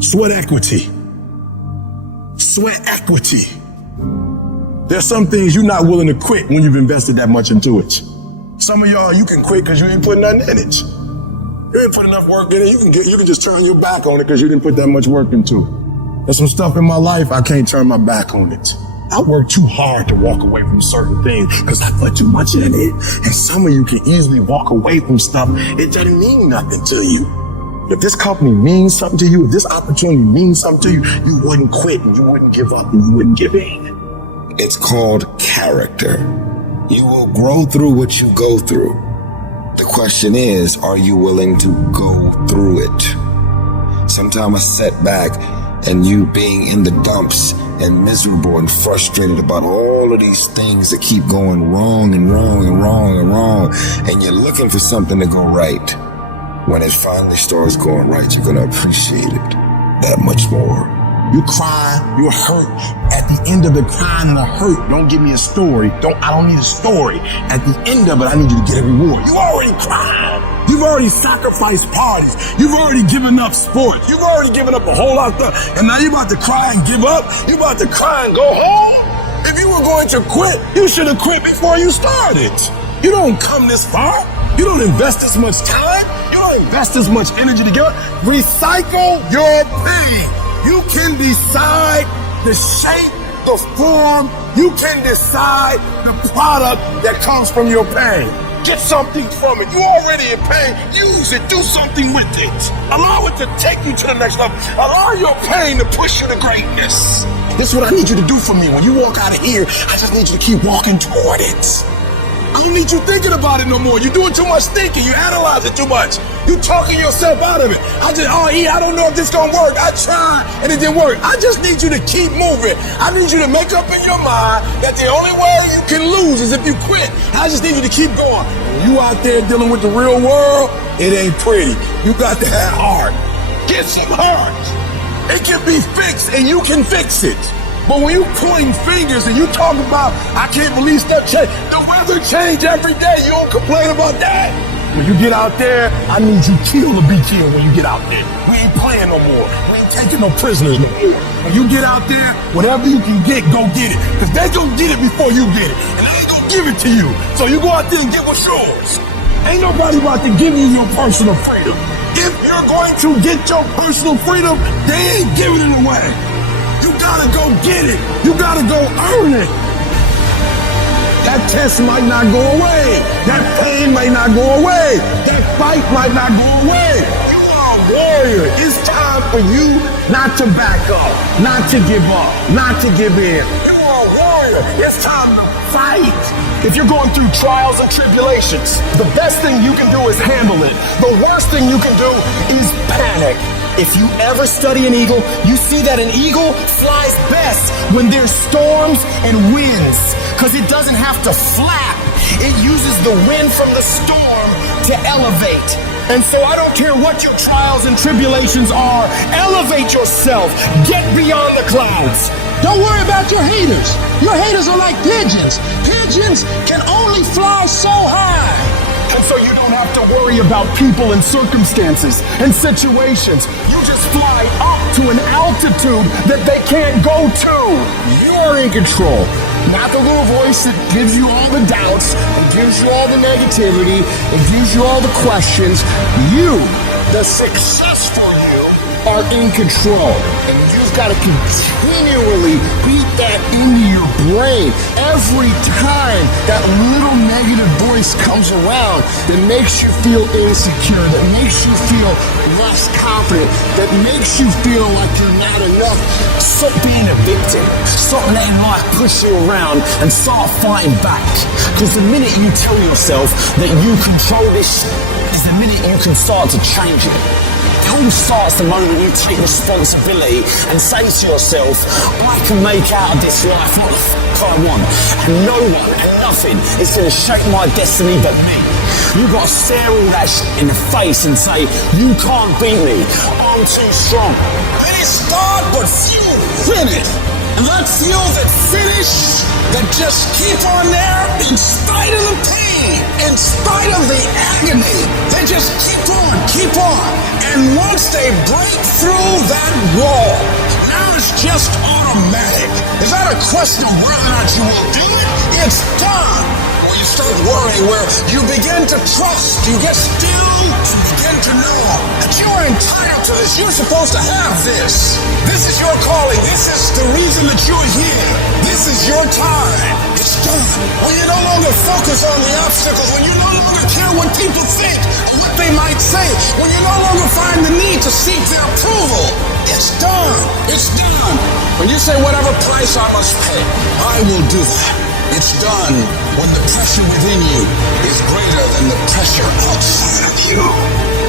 Sweat equity. Sweat equity. There's some things you're not willing to quit when you've invested that much into it. Some of y'all, you can quit because you ain't put nothing in it. You ain't put enough work in it. You can just turn your back on it because you didn't put that much work into it. There's some stuff in my life, I can't turn my back on it. I work too hard to walk away from certain things because I put too much in it. And some of you can easily walk away from stuff. It doesn't mean nothing to you. If this company means something to you, if this opportunity means something to you, you wouldn't quit and you wouldn't give up and you wouldn't give in. It's called character. You will grow through what you go through. The question is, are you willing to go through it? Sometimes a setback and you being in the dumps and miserable and frustrated about all of these things that keep going wrong and wrong and wrong and wrong, and you're looking for something to go right. When it finally starts going right, you're going to appreciate it that much more. You cry, you're hurt. At the end of the crying and the hurt, don't give me a story. I don't need a story. At the end of it, I need you to get a reward. You already cried. You've already sacrificed parties. You've already given up sports. You've already given up a whole lot of stuff. And now you're about to cry and give up. You're about to cry and go home. If you were going to quit, you should have quit before you started. You don't come this far. You don't invest this much time. You don't invest this much energy to give up. Recycle your pain. You can decide the shape, the form. You can decide the product that comes from your pain. Get something from it. You already in pain. Use it. Do something with it. Allow it to take you to the next level. Allow your pain to push you to greatness. This is what I need you to do for me. When you walk out of here, I just need you to keep walking toward it. I don't need you thinking about it no more. You're doing too much thinking. You analyze it too much. You talking yourself out of it. I don't know if this gonna work. I tried and it didn't work. I just need you to keep moving. I need you to make up in your mind that the only way you can lose is if you quit. I just need you to keep going. When you out there dealing with the real world, it ain't pretty. You got to have heart. Get some heart. It can be fixed and you can fix it. But when you pointing fingers and you talking about, I can't believe stuff change. The weather change every day. You don't complain about that. When you get out there, I need you kill to be killed when you get out there. We ain't playing no more. We ain't taking no prisoners no more. When you get out there, whatever you can get, go get it. Because they gonna get it before you get it. And I ain't gonna give it to you. So you go out there and get what's yours. Ain't nobody about to give you your personal freedom. If you're going to get your personal freedom, they ain't giving it away. You gotta go get it. You gotta go earn it. That test might not go away. That pain might not go away. That fight might not go away. You are a warrior. It's time for you not to back up, not to give up, not to give in. You are a warrior. It's time to fight. If you're going through trials and tribulations, the best thing you can do is handle it. The worst thing you can do is panic. If you ever study an eagle, you see that an eagle flies best when there's storms and winds, because it doesn't have to flap. It uses the wind from the storm to elevate. And so I don't care what your trials and tribulations are, elevate yourself, get beyond the clouds. Don't worry about your haters. Your haters are like pigeons. Pigeons can only fly so high. And so you don't have to worry about people and circumstances and situations. You just fly up to an altitude that they can't go to. You're in control. Not the little voice that gives you all the doubts, and gives you all the negativity, and gives you all the questions. You, the successful you, are in control. And you've got to continually beat that into your brain every time that little negative voice comes around that makes you feel insecure, that makes you feel less confident, that makes you feel like you're not enough. Stop being a victim. Stop letting life push you around and start fighting back. Because the minute you tell yourself that you control this is the minute you can start to change it. It all starts the moment you take responsibility and say to yourself, I can make out of this life what the fuck I want, and no one and nothing is going to shape my destiny but me. You've got to stare all that shit in the face and say, you can't beat me, I'm too strong. Many start but few finish. And that few that finish, that just keep on there in spite of the pain. pain, in spite of the agony, they just keep on. And once they break through that wall, now it's just automatic. It's not a question of whether or not you will do it. It's done. When you start worrying, where you begin to trust, you get still and begin to know that you are entitled to this. You're supposed to have this. This is your calling. This is the reason that you're here. This is your time. It's done. When you no longer focus on the obstacles, when you no longer care what people think or what they might say, when you no longer find the need to seek their approval, it's done. It's done. When you say whatever price I must pay, I will do that. It's done when the pressure within you is greater than the pressure outside of you.